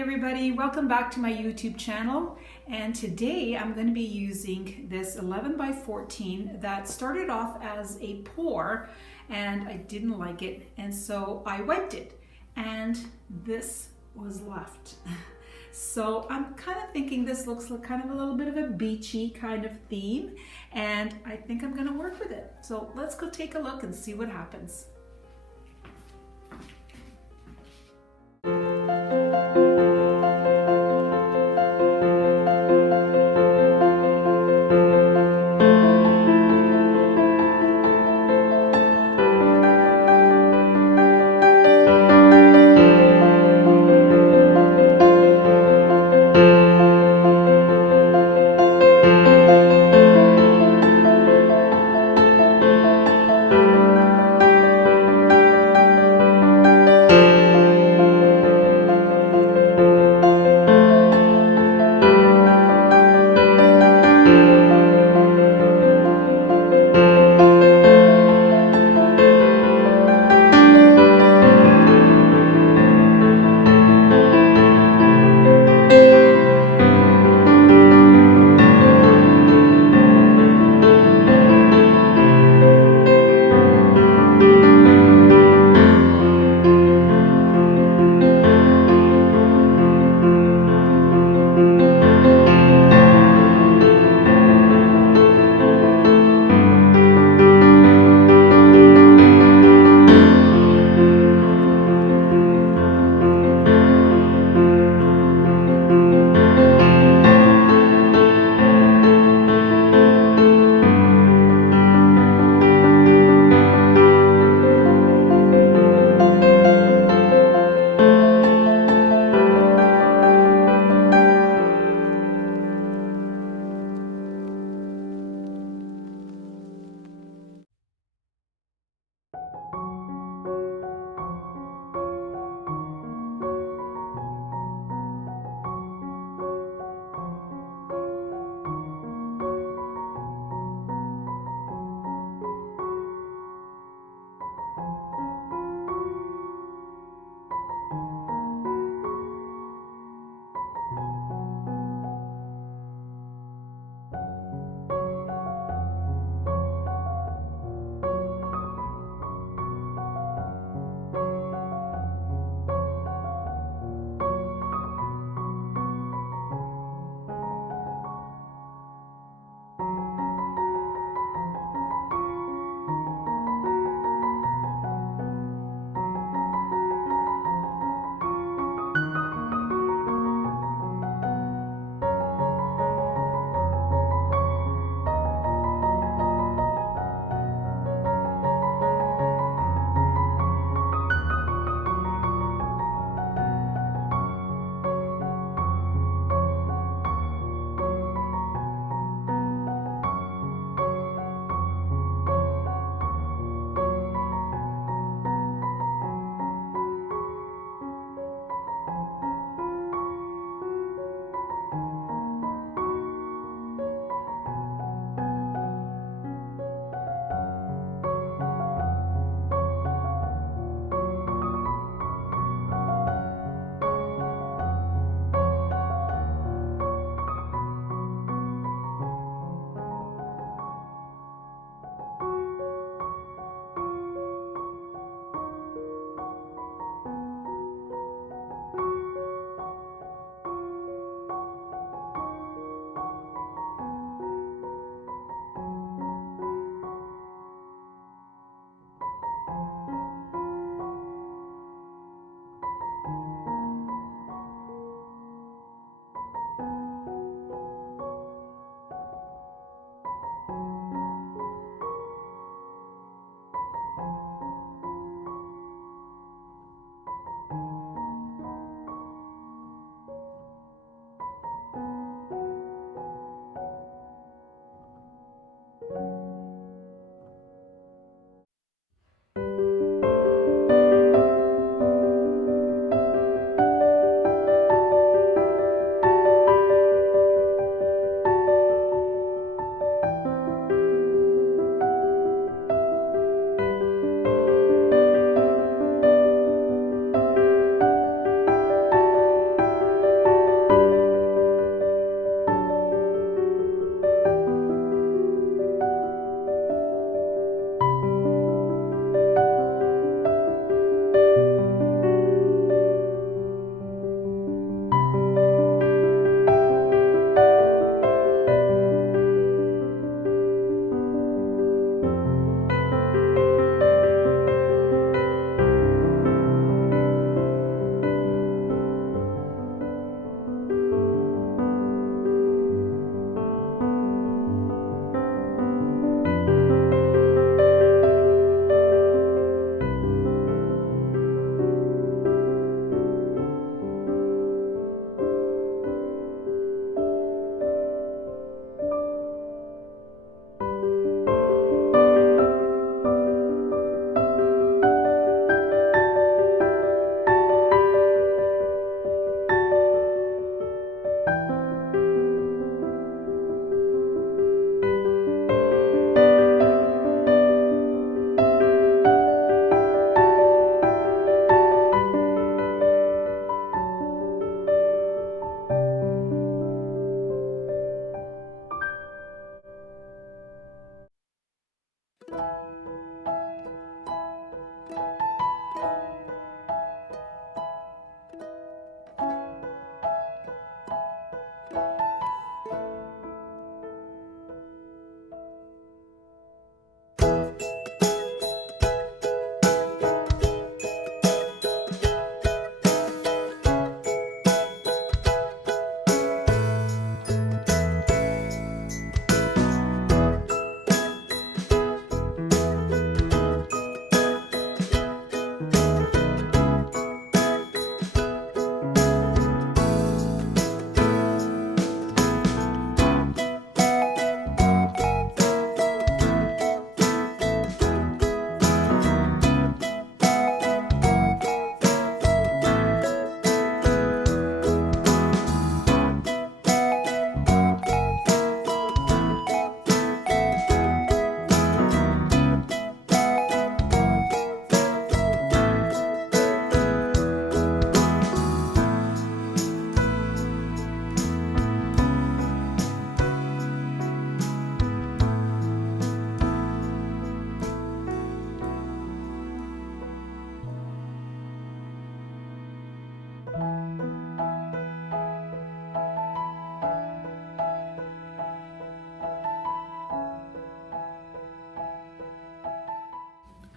everybody, welcome back to my YouTube channel, and today I'm going to be using this 11 by 14 that started off as a pour and I didn't like it, and so I wiped it and this was left. So I'm kind of thinking this looks like kind of a little bit of a beachy kind of theme, and I think I'm going to work with it. So let's go take a look and see what happens.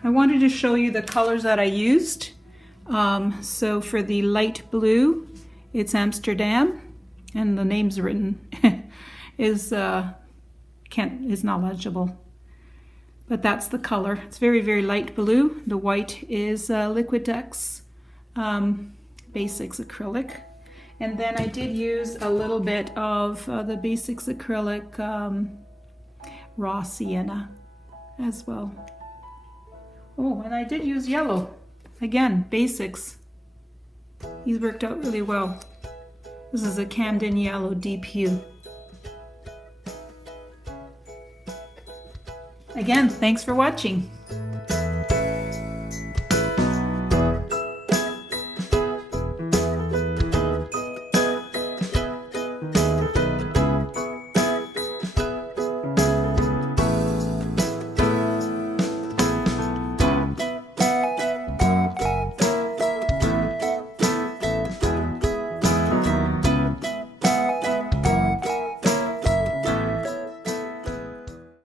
I wanted to show you the colors that I used. So for the light blue, it's Amsterdam, and the name's written is not legible, but that's the color. It's very, very light blue. The white is Liquitex Basics acrylic, and then I did use a little bit of the Basics acrylic raw sienna as well. Oh, and I did use yellow. Again, Basics. These worked out really well. This is a Camden Yellow Deep Hue. Again, thanks for watching.